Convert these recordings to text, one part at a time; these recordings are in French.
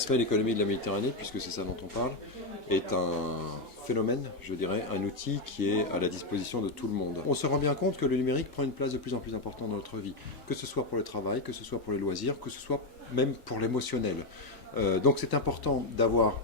semaine économie de la Méditerranée, puisque c'est ça dont on parle, est un phénomène, je dirais, un outil qui est à la disposition de tout le monde. On se rend bien compte que le numérique prend une place de plus en plus importante dans notre vie, que ce soit pour le travail, que ce soit pour les loisirs, que ce soit même pour l'émotionnel. Donc c'est important d'avoir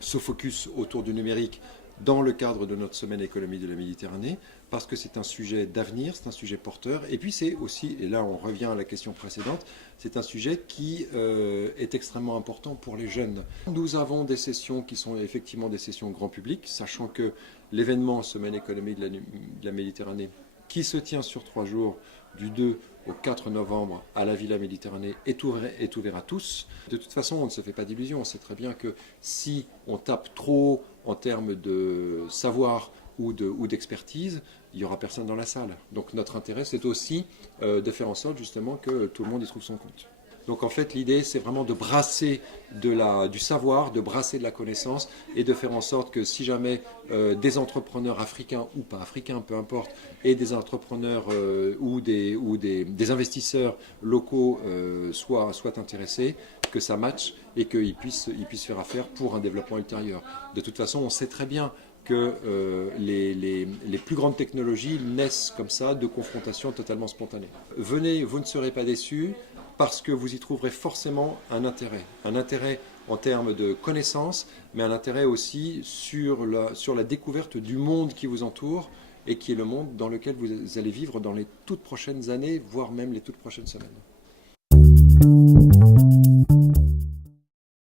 ce focus autour du numérique dans le cadre de notre semaine économie de la Méditerranée, parce que c'est un sujet d'avenir, c'est un sujet porteur, et puis c'est aussi, et là on revient à la question précédente, c'est un sujet qui est extrêmement important pour les jeunes. Nous avons des sessions qui sont effectivement des sessions grand public, sachant que l'événement semaine économie de la Méditerranée, qui se tient sur 3 jours, du 2 au 4 novembre à la Villa Méditerranée, est ouvert à tous. De toute façon, on ne se fait pas d'illusions. On sait très bien que si on tape trop en termes de savoir ou d'expertise, il n'y aura personne dans la salle. Donc notre intérêt, c'est aussi de faire en sorte justement que tout le monde y trouve son compte. Donc en fait, l'idée, c'est vraiment de brasser du savoir, de brasser de la connaissance et de faire en sorte que si jamais des entrepreneurs africains ou pas africains, peu importe, et des entrepreneurs ou des investisseurs locaux soient intéressés, que ça matche et qu'ils puissent faire affaire pour un développement ultérieur. De toute façon, on sait très bien que les plus grandes technologies naissent comme ça de confrontations totalement spontanées. Venez, vous ne serez pas déçus, parce que vous y trouverez forcément un intérêt en termes de connaissances, mais un intérêt aussi sur la découverte du monde qui vous entoure et qui est le monde dans lequel vous allez vivre dans les toutes prochaines années, voire même les toutes prochaines semaines.